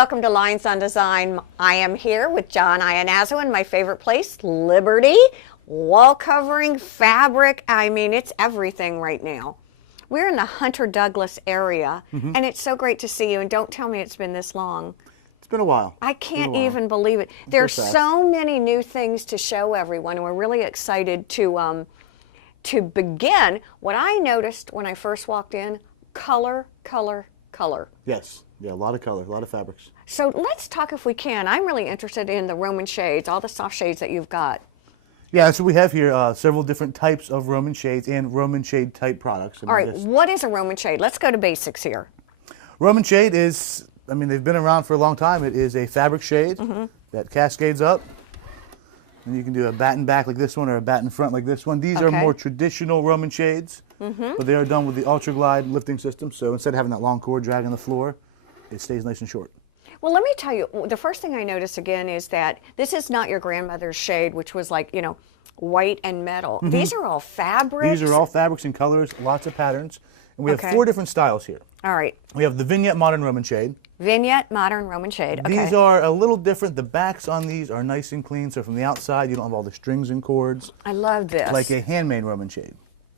welcome to Lynes on Design. I am here with John Iannazzo in my favorite place, Liberty. Wall covering, fabric, I mean, it's everything right now. We're in the Hunter Douglas area, and it's so great to see you, and don't tell me it's been this long. It's been a while. I can't even believe it. There's so many new things to show everyone, and we're really excited to begin. What I noticed when I first walked in, color, color, color. Yes. Yeah, a lot of color, a lot of fabrics. So let's talk if we can. I'm really interested in the Roman shades, all the soft shades that you've got. Yeah, so we have here several different types of Roman shades and Roman shade type products. All right, what is a Roman shade? Let's go to basics here. Roman shade is, I mean, they've been around for a long time. It is a fabric shade that cascades up. And you can do a batten back like this one or a batten front like this one. These are more traditional Roman shades, but they are done with the Ultra Glide lifting system. So instead of having that long cord dragging the floor, it stays nice and short. Well, let me tell you, the first thing I notice again is that this is not your grandmother's shade, which was like, you know, white and metal. These are all fabrics. These are all fabrics and colors, lots of patterns. And we have 4 different styles here. All right. We have the Vignette Modern Roman Shade. Vignette Modern Roman Shade, okay. These are a little different. The backs on these are nice and clean, so from the outside you don't have all the strings and cords. I love this. Like a handmade Roman shade.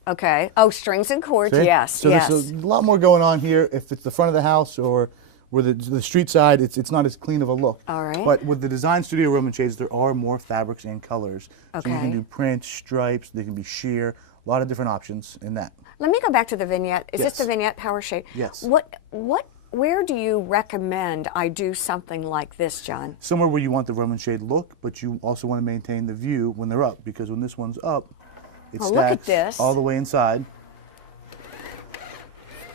Okay. Oh, strings and cords, See? yes, so yes. there's a lot more going on here. If it's the front of the house or where the street side, it's not as clean of a look. All right. But with the Design Studio Roman shades, there are more fabrics and colors. Okay. So you can do print, stripes, they can be sheer, a lot of different options in that. Let me go back to the vignette. Is this the vignette power shade? Yes. Where do you recommend I do something like this, John? Somewhere where you want the Roman shade look, but you also want to maintain the view when they're up, because when this one's up, it look at stacks this. all the way inside.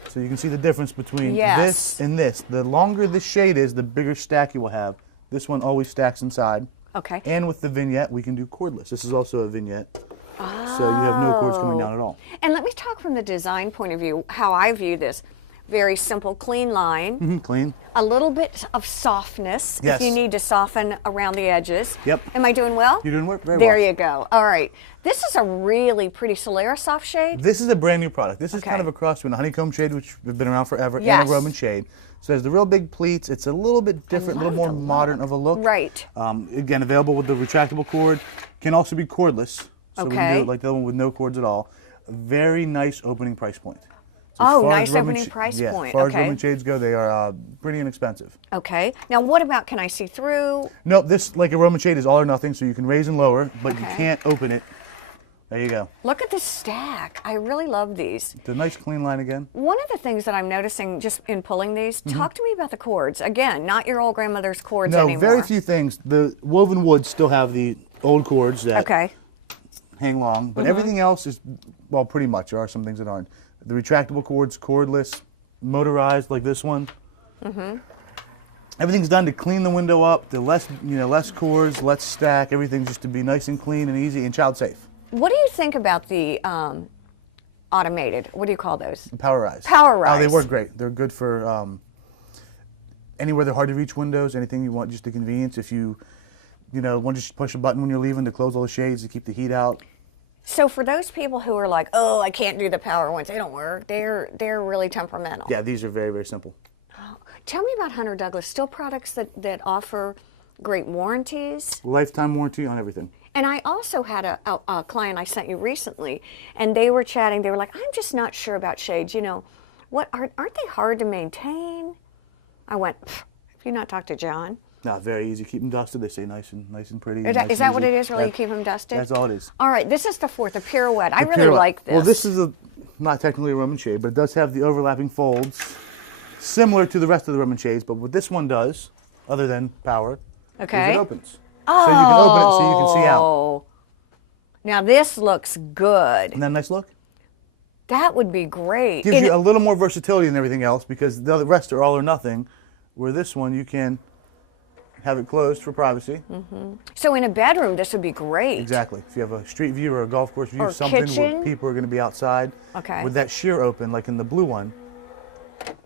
So you can see the difference between this and this. The longer this shade is, the bigger stack you will have. This one always stacks inside. Okay. And with the vignette, we can do cordless. This is also a vignette. So you have no cords coming down at all. And let me talk from the design point of view, how I view this. Very simple, clean line. Clean. A little bit of softness Yes. if you need to soften around the edges. Yep. Am I doing well? You're doing very well. There you go. All right. This is a really pretty Solera soft shade. This is a brand new product. This is kind of a cross between a honeycomb shade, which has been around forever, and a Roman shade. So there's the real big pleats. It's a little bit different, a little more modern of a look. Right. Again, available with the retractable cord. Can also be cordless. So we can do it like the other one with no cords at all. A very nice opening price point. So nice opening price point. As far as Roman shades go, they are pretty inexpensive. Okay. Now, what about, can I see through? No, this, like a Roman shade, is all or nothing, so you can raise and lower, but you can't open it. There you go. Look at this stack. I really love these. It's a nice clean line again. One of the things that I'm noticing just in pulling these, talk to me about the cords. Again, not your old grandmother's cords anymore. No, very few things. The woven woods still have the old cords that hang long, but everything else is, well, pretty much. There are some things that aren't. The retractable cords, cordless, motorized like this one. Everything's done to clean the window up, the less cords, less stack, everything just to be nice and clean and easy and child safe. What do you think about the automated, what do you call those? Powerized. Powerized. Oh, they work great. They're good for anywhere they're hard to reach windows, anything you want, just the convenience. If you want to just push a button when you're leaving to close all the shades to keep the heat out. So for those people who are like, oh, I can't do the power ones, they don't work, they're really temperamental. Yeah, these are very, very simple. Oh, tell me about Hunter Douglas. Still products that offer great warranties? Lifetime warranty on everything. And I also had a client I sent you recently, and they were chatting. They were like, I'm just not sure about shades. You know, aren't they hard to maintain? I went, have you not talked to John? No, very easy. Keep them dusted. They stay nice and pretty. Is that what it is, really? You keep them dusted? That's all it is. All right, this is the fourth, the pirouette. I really like this. Well, this is not technically a Roman shade, but it does have the overlapping folds, similar to the rest of the Roman shades. But what this one does, other than power, is it opens. Oh. So you can open it so you can see out. Now this looks good. Isn't that a nice look? That would be great. Gives you a little more versatility than everything else, because the rest are all or nothing, where this one you can have it closed for privacy. So in a bedroom, this would be great. Exactly. If you have a street view or a golf course view, or something kitchen. where people are going to be outside. With that sheer open, like in the blue one.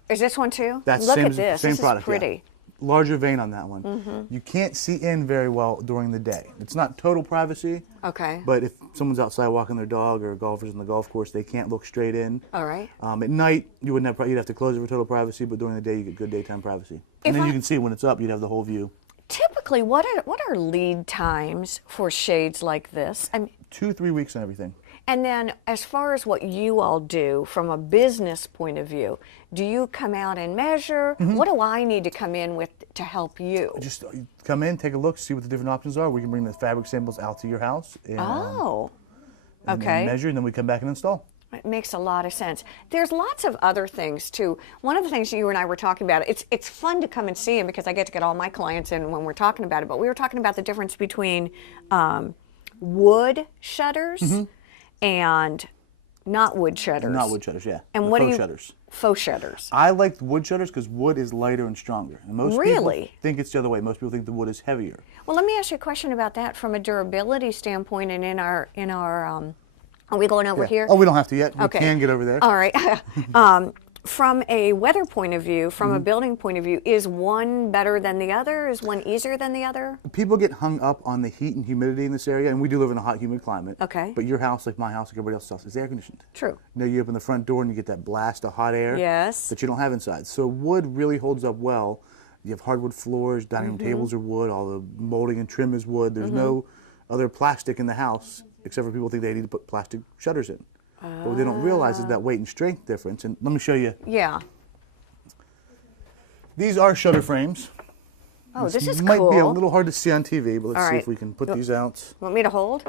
Is this one too? That's Look same, at this. Same this product. Is pretty. larger vane on that one. You can't see in very well during the day. It's not total privacy. Okay. But if someone's outside walking their dog or golfers on the golf course, they can't look straight in. All right. At night, you wouldn't have, you'd have to close it for total privacy, but during the day, you get good daytime privacy. And then you can see when it's up, you'd have the whole view. Typically, what are lead times for shades like this? I mean, 2-3 weeks and everything. and then as far as what you all do from a business point of view, do you come out and measure? What do I need to come in with to help you? Just come in, take a look, see what the different options are. We can bring the fabric samples out to your house. And, and then measure, and then we come back and install. It makes a lot of sense. There's lots of other things too. One of the things you and I were talking about, it's fun to come and see them because I get to get all my clients in when we're talking about it, but we were talking about the difference between wood shutters and not wood shutters. Not wood shutters, yeah. And the what faux do you, shutters. Faux shutters. I like wood shutters because wood is lighter and stronger. And most Really? people think it's the other way. Most people think the wood is heavier. Well, let me ask you a question about that from a durability standpoint and in our are we going over here? Oh, we don't have to yet. Okay. We can get over there. All right. From a weather point of view, from a building point of view, is one better than the other? Is one easier than the other? People get hung up on the heat and humidity in this area, and we do live in a hot, humid climate. Okay. But your house, like my house, like everybody else's house, is air conditioned. True. You know, you open the front door and you get that blast of hot air Yes. that you don't have inside. So wood really holds up well. You have hardwood floors, dining room tables are wood, all the molding and trim is wood. There's no other plastic in the house, except for people think they need to put plastic shutters in. But what they don't realize is that weight and strength difference. And let me show you. Yeah. These are shutter frames. Oh, this is might cool. be a little hard to see on TV, but let's All see right. if we can put these out. Want me to hold?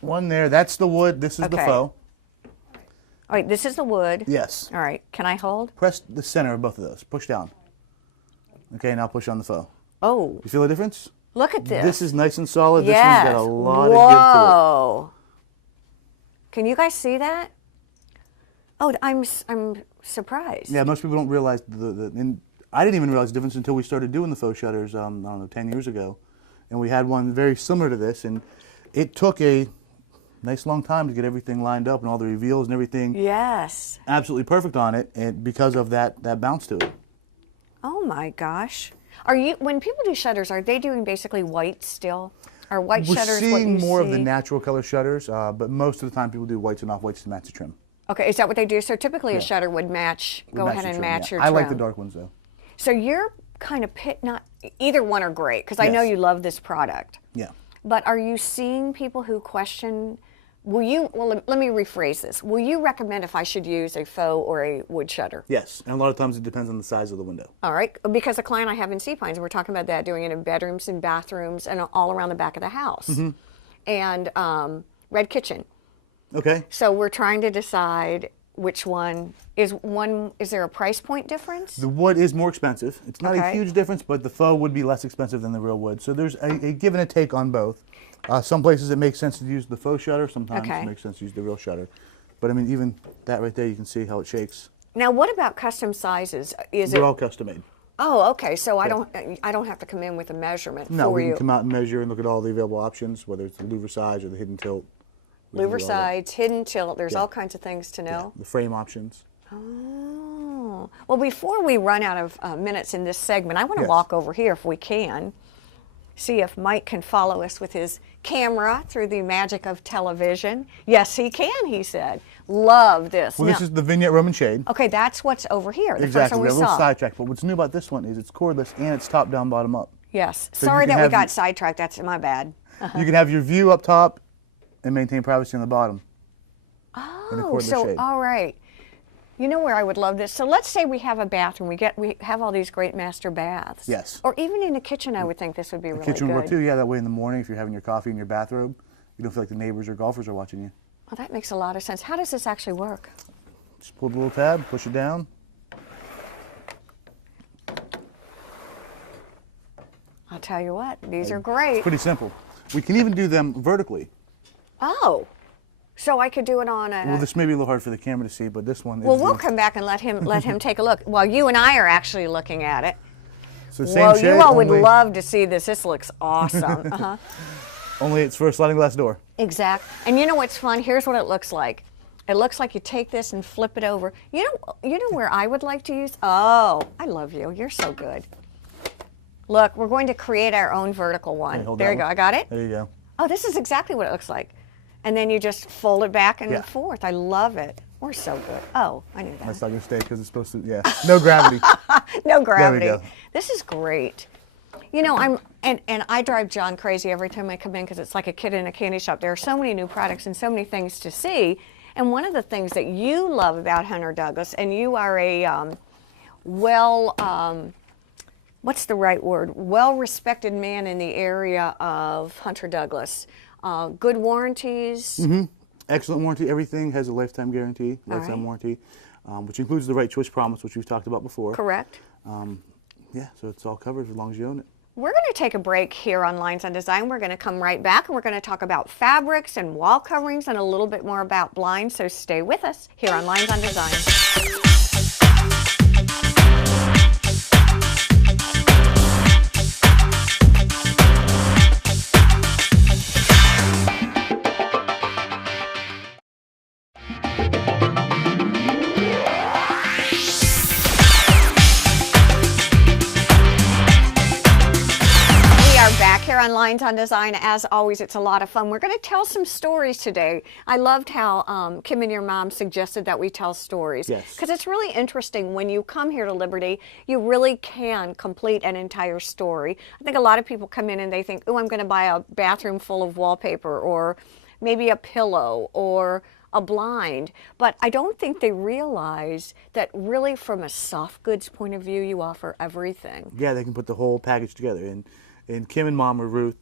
One there, that's the wood, this is the Okay. faux. All right, this is the wood. Yes. All right, can I hold? Press the center of both of those, push down. Okay, now push on the faux. Oh, You feel the difference? look at this. This is nice and solid, this yes. one's got a lot Whoa. of give to it. Can you guys see that? Oh, I'm surprised. Yeah, most people don't realize and I didn't even realize the difference until we started doing the faux shutters, I don't know, 10 years ago. And we had one very similar to this, and it took a nice long time to get everything lined up and all the reveals and everything Yes. absolutely perfect on it, and because of that bounce to it. Oh my gosh. Are you, when people do shutters, are they doing basically white still? Are white We're shutters what seeing you more see? of the natural color shutters, but most of the time people do whites and off-whites to match the trim. Okay, is that what they do? So typically a shutter would match, go Match ahead the and trim, match yeah. your I trim. like the dark ones though. So you're kind of not either one are great because I know Yes. you love this product. Yeah. But are you seeing people who question? Well, let me rephrase this. Will you recommend if I should use a faux or a wood shutter? Yes, and a lot of times it depends on the size of the window. All right, because a client I have in Sea Pines, we're talking about that, doing it in bedrooms and bathrooms and all around the back of the house. And red kitchen. Okay. So we're trying to decide which one. Is there a price point difference? The wood is more expensive. It's not a Okay. huge difference, but the faux would be less expensive than the real wood. So there's a give and a take on both. Some places it makes sense to use the faux shutter. Sometimes Okay. it makes sense to use the real shutter. But I mean, even that right there, you can see how it shakes. Now, what about custom sizes? Is They're it? all custom made. Oh, okay. So I don't have to come in with a measurement No, for we you. can come out and measure and look at all the available options, whether it's the louver size or the hidden tilt. We can do Louver all that. sides, hidden tilt. There's Yeah. all kinds of things to know. The frame options. Oh. Well, before we run out of minutes in this segment, I want to Yes. walk over here if we can. See if Mike can follow us with his camera through the magic of television. Yes, he can, he said. Love this. Well, Now- this is the vignette Roman shade. okay, that's what's over here. The Exactly. first one We we got a little saw. sidetrack, but what's new about this one is it's cordless and it's top down, bottom up. Yes. So you Sorry can that we have- got sidetracked. That's my bad. You can have your view up top and maintain privacy on the bottom. in a Oh, cordless so shade. all right. You know where I would love this? So let's say we have a bathroom. We have all these great master baths. Yes. Or even in the kitchen, I would think this would be really Kitchen good. work too. Yeah, that way in the morning, if you're having your coffee in your bathrobe, you don't feel like the neighbors or golfers are watching you. Well, that makes a lot of sense. How does this actually work? Just pull the little tab, push it down. I'll tell you what, these are great. Pretty simple. We can even do them vertically. Oh, so I could do it on a. Well, this may be a little hard for the camera to see, but this one is. Well, we'll come back and let him take a look while you and I are actually looking at it. So same Well, shade, you all would only, love to see this. This looks awesome. only it's for a sliding glass door. Exact. And you know what's fun? Here's what it looks like. It looks like you take this and flip it over. You know where I would like to use? Oh, I love you. You're so good. Look, we're going to create our own vertical one. Okay, there you go. I got it? There you go. Oh, this is exactly what it looks like. And then you just fold it back and forth. I love it. We're so good. Oh, I knew that. That's not going to stay because it's supposed to, yeah. No gravity. No gravity. There we go. This is great. You know, and I drive John crazy every time I come in because it's like a kid in a candy shop. There are so many new products and so many things to see. And one of the things that you love about Hunter Douglas, and you are a what's the right word? Well-respected man in the area of Hunter Douglas. Good warranties. Mm-hmm. Excellent warranty. Everything has a lifetime guarantee, lifetime warranty, which includes the right choice promise, which we've talked about before. Correct. Yeah, so it's all covered as long as you own it. We're going to take a break here on Lynes on Design. We're going to come right back and we're going to talk about fabrics and wall coverings and a little bit more about blinds. So stay with us here on Lynes on Design. On Lynes on Design. As always, it's a lot of fun. We're going to tell some stories today. I loved how Kim and your mom suggested that we tell stories. Yes. Because it's really interesting when you come here to Liberty, you really can complete an entire story. I think a lot of people come in and they think, oh, I'm going to buy a bathroom full of wallpaper or maybe a pillow or a blind, but I don't think they realize that really from a soft goods point of view, you offer everything. Yeah, they can put the whole package together. And Kim and Mom or Ruth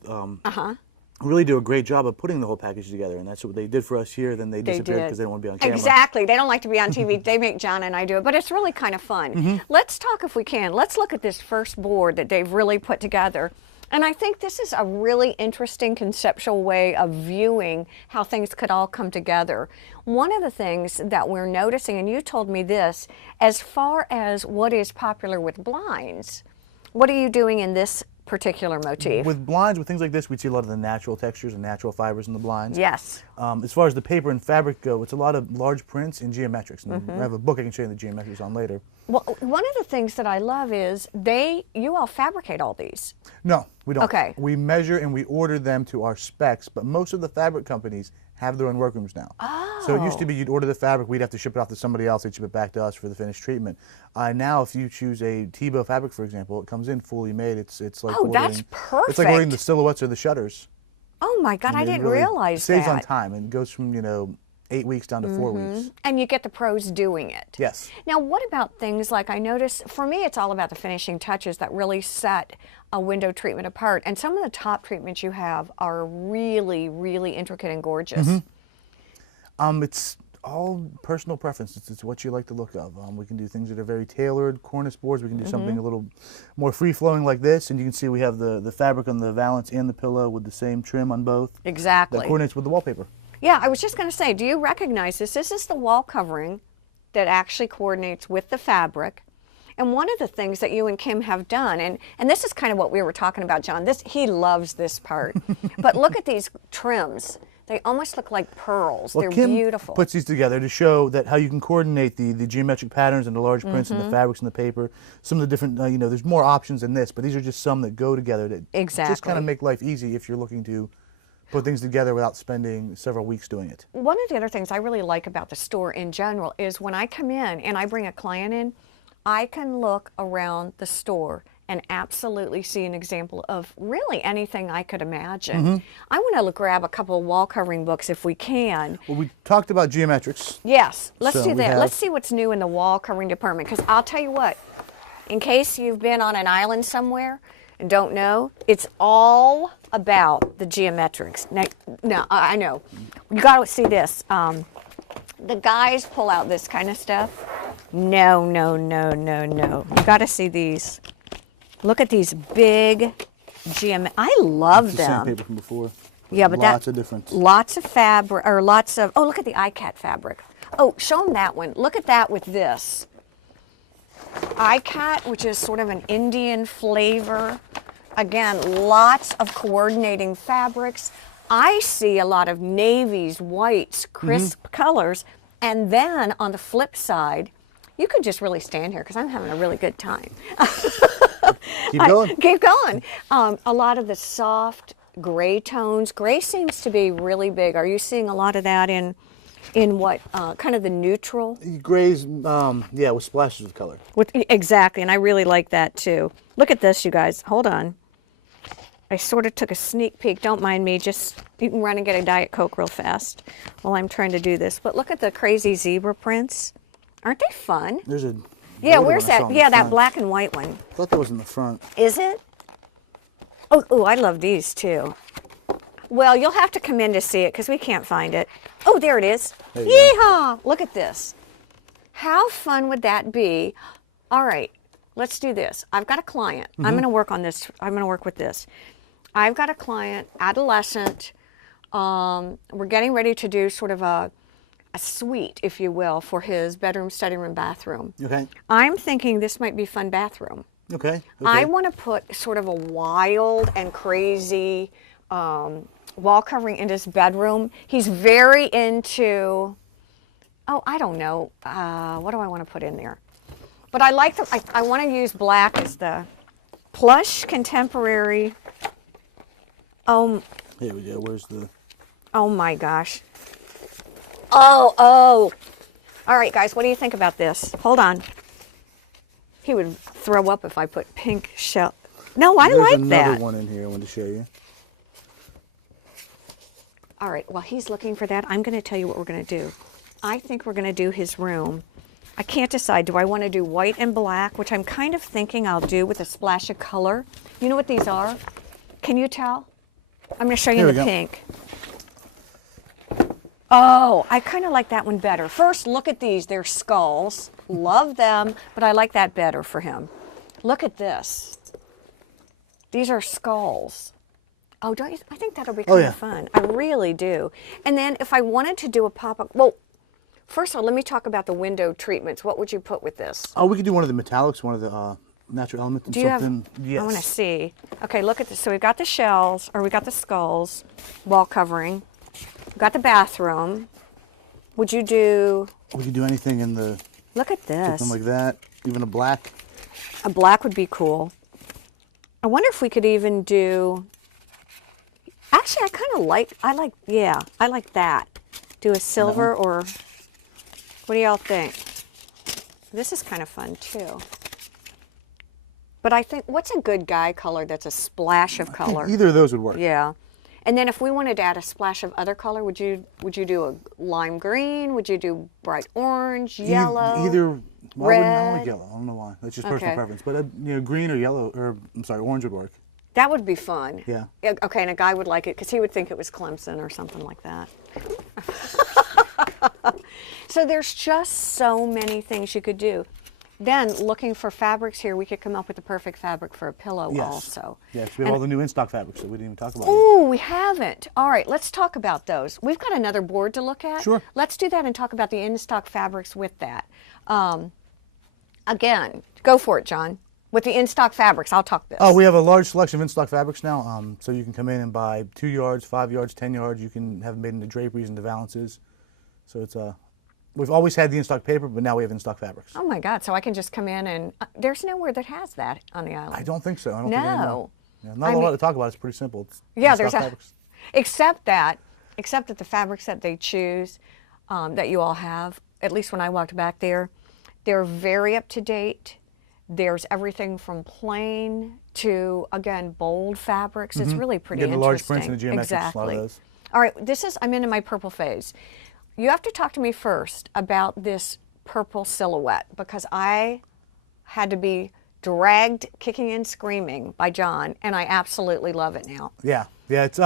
really do a great job of putting the whole package together, and that's what they did for us here. Then they disappeared because they don't want to be on camera. Exactly. They don't like to be on TV. They make John and I do it, but it's really kind of fun. Let's talk, if we can. Let's look at this first board that they've really put together. And I think this is a really interesting conceptual way of viewing how things could all come together. One of the things that we're noticing, and you told me this, as far as what is popular with blinds, what are you doing in this particular motif? With blinds, with things like this, we see a lot of the natural textures and natural fibers in the blinds. Yes. As far as the paper and fabric go, it's a lot of large prints and geometrics. And I have a book I can show you the geometrics on later. Well, one of the things that I love is you all fabricate all these. No, we don't. Okay. We measure and we order them to our specs, but most of the fabric companies have their own workrooms now. Oh. So it used to be you'd order the fabric, we'd have to ship it off to somebody else, they'd ship it back to us for the finished treatment. Now if you choose a Tebow fabric, for example, it comes in fully made. It's like that's perfect. It's like ordering the silhouettes or the shutters. Oh my God, I didn't realize that. It saves on time and goes from, 8 weeks down to 4 weeks. And you get the pros doing it. Yes. Now, what about things like, I notice, for me, it's all about the finishing touches that really set a window treatment apart. And some of the top treatments you have are really, really intricate and gorgeous. It's all personal preference. It's what you like the look of. We can do things that are very tailored, cornice boards. We can do something a little more free-flowing like this. And you can see we have the fabric on the valance and the pillow with the same trim on both. Exactly. That coordinates with the wallpaper. Yeah, I was just going to say, do you recognize this? This is the wall covering that actually coordinates with the fabric. And one of the things that you and Kim have done, and this is kind of what we were talking about, John, he loves this part. But look at these trims. They almost look like pearls. Well, They're Kim beautiful. Puts these together to show that how you can coordinate the geometric patterns and the large prints and the fabrics and the paper. Some of the different, there's more options than this, but these are just some that go together that just kind of make life easy if you're looking to put things together without spending several weeks doing it. One of the other things I really like about the store in general is when I come in and I bring a client in, I can look around the store and absolutely see an example of really anything I could imagine. I want to grab a couple of wall covering books if we can. Well, we talked about geometrics. Yes, let's do that. Let's see what's new in the wall covering department, because I'll tell you what, in case you've been on an island somewhere and don't know, it's all about the geometrics. Now I know. You got to see this. The guys pull out this kind of stuff. No. You got to see these. Look at these big I love them. Same paper from before. Yeah, but lots of difference. Lots of fabric, or lots of, oh, look at the iCat fabric. Oh, show them that one. Look at that with this. iCat, which is sort of an Indian flavor. Again, lots of coordinating fabrics. I see a lot of navies, whites, crisp colors, And then on the flip side, you could just really stand here because I'm having a really good time. Keep going. Keep going. A lot of the soft gray tones. Gray seems to be really big. Are you seeing a lot of that in what kind of the neutral? Grays, yeah, with splashes of color. Exactly, and I really like that too. Look at this, you guys. Hold on. I sort of took a sneak peek. Don't mind me. Just you can run and get a Diet Coke real fast while I'm trying to do this. But look at the crazy zebra prints. Aren't they fun? There's a where's that? Yeah, that black and white one. I thought that was in the front. Is it? Oh, I love these too. Well, you'll have to come in to see it because we can't find it. Oh, there it is. Yeehaw! Look at this. How fun would that be? All right, let's do this. I've got a client. I'm going to work on this. I'm going to work with this. I've got a client, adolescent. We're getting ready to do sort of a suite, if you will, for his bedroom, study room, bathroom. Okay. I'm thinking this might be a fun bathroom. Okay. I want to put sort of a wild and crazy wall covering in his bedroom. He's very into, I don't know, what do I want to put in there? But I like I want to use black as the plush contemporary. Here we go. Where's the? Oh my gosh. Oh. All right, guys, what do you think about this? Hold on. He would throw up if I put pink shell. No, I like that. There's another one in here I want to show you. All right, while he's looking for that, I'm going to tell you what we're going to do. I think we're going to do his room. I can't decide. Do I want to do white and black, which I'm kind of thinking I'll do with a splash of color. You know what these are? Can you tell? I'm going to show you the pink. Oh, I kind of like that one better. First, look at these. They're skulls. Love them, but I like that better for him. Look at this. These are skulls. Oh, don't you? I think that'll be kind of fun. I really do. And then if I wanted to do a pop-up, well, first of all, let me talk about the window treatments. What would you put with this? Oh, we could do one of the metallics, one of the natural elements. Do you have? Yes. I want to see. Okay, look at this. So we've got the shells, or we got the skulls, wall covering. We've got the bathroom. Would you do? We could do anything in the. Look at this. Something like that. Even a black. A black would be cool. I wonder if we could even do. Actually, I like that. Do a silver or. What do y'all think? This is kind of fun too. But I think, what's a good guy color that's a splash of color? Either of those would work. Yeah. And then if we wanted to add a splash of other color, would you do a lime green? Would you do bright orange, yellow, either red? I wouldn't like yellow. I don't know why. That's just personal preference. But green or yellow, or I'm sorry, orange would work. That would be fun. Yeah. Okay, and a guy would like it because he would think it was Clemson or something like that. So there's just so many things you could do. Then, looking for fabrics here, we could come up with the perfect fabric for a pillow also. Yes, we have all the new in-stock fabrics that we didn't even talk about. Oh, we haven't. All right, let's talk about those. We've got another board to look at. Sure. Let's do that and talk about the in-stock fabrics with that. Again, go for it, John. With the in-stock fabrics, I'll talk this. Oh, we have a large selection of in-stock fabrics now, so you can come in and buy 2 yards, 5 yards, 10 yards. You can have them made into draperies and the valances. So it's we've always had the in-stock paper, but now we have in-stock fabrics. Oh my God! So I can just come in and there's nowhere that has that on the island. I don't think so. I don't no. Think not a lot to talk about. It's pretty simple. It's there's fabrics. Except that the fabrics that they choose, that you all have, at least when I walked back there, they're very up to date. There's everything from plain to, again, bold fabrics. It's really pretty interesting. The large prints and the geometrics. Exactly. A lot of those. All right, I'm into my purple phase. You have to talk to me first about this purple silhouette because I had to be dragged kicking and screaming by John, and I absolutely love it now. Yeah, it's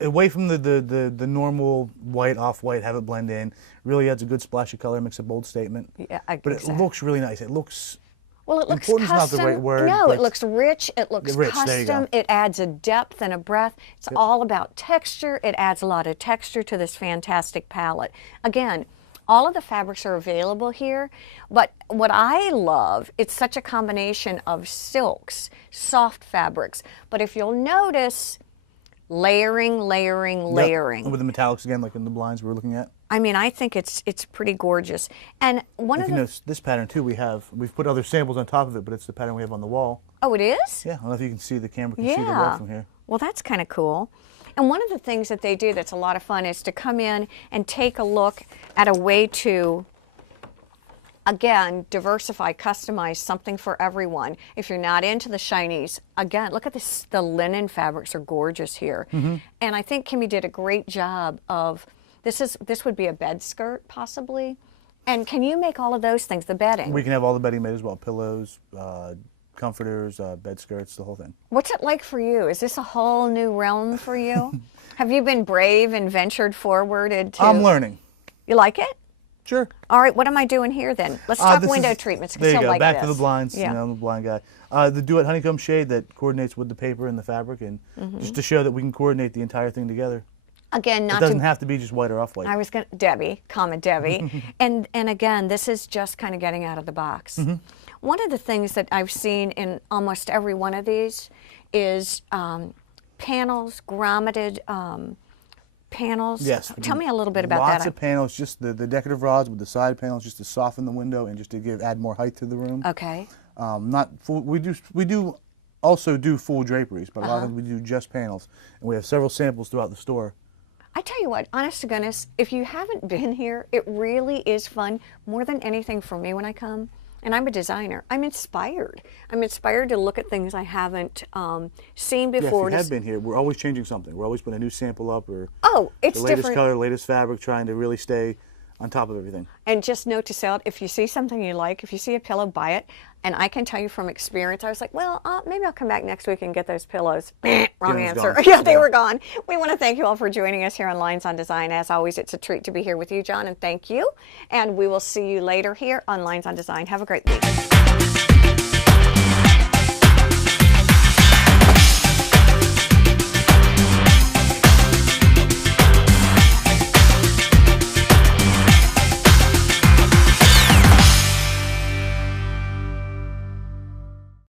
away from the normal white, off-white, have it blend in. Really adds a good splash of color, makes a bold statement. Yeah, but it looks really nice. It looks. Well, it looks important's custom. Not the right word. No, it looks rich. It looks custom. There you go. It adds a depth and a breadth. It's all about texture. It adds a lot of texture to this fantastic palette. Again, all of the fabrics are available here, but what I love, it's such a combination of silks, soft fabrics. But if you'll notice, layering, layering, layering. And with the metallics again, like in the blinds we're looking at. I mean, I think it's pretty gorgeous. And one If of you the notice this pattern too, we've put other samples on top of it, but it's the pattern we have on the wall. oh, it is? Yeah, I don't know if you can see the camera can see the wall from here. Well, that's kind of cool. And one of the things that they do that's a lot of fun is to come in and take a look at a way to, again, diversify, customize something for everyone. If you're not into the shinies, again, look at this. The linen fabrics are gorgeous here. And I think Kimmy did a great job of, this would be a bed skirt possibly. And can you make all of those things, the bedding? We can have all the bedding made as well, pillows, comforters, bed skirts, the whole thing. What's it like for you? Is this a whole new realm for you? Have you been brave and ventured forward into... I'm learning. You like it? Sure. All right, what am I doing here then? Let's talk window treatments. There you go, like back this. to the blinds. Yeah. You know, I'm a blind guy. The Duet honeycomb shade that coordinates with the paper and the fabric, and just to show that we can coordinate the entire thing together. Again, It doesn't have to be just white or off-white. I was going to, Debbie, and again, this is just kind of getting out of the box. One of the things that I've seen in almost every one of these is panels, grommeted panels. Yes. Tell me a little bit about Lots that. of panels, just the decorative rods with the side panels, just to soften the window and just to add more height to the room. Okay. Not full. We do also do full draperies, but a lot of them we do just panels, and we have several samples throughout the store. I tell you what, honest to goodness, if you haven't been here, it really is fun. More than anything for me when I come, and I'm a designer, I'm inspired. I'm inspired to look at things I haven't seen before. Yeah, if you have been here, we're always changing something. We're always putting a new sample up, or it's the latest different. color, latest fabric, trying to really stay on top of everything. And just note to self, if you see something you like, if you see a pillow, buy it. And I can tell you from experience, I was like, well, maybe I'll come back next week and get those pillows. Wrong answer. Gone. Yeah, they were gone. We want to thank you all for joining us here on Lynes on Design. As always, it's a treat to be here with you, John, and thank you. And we will see you later here on Lynes on Design. Have a great week.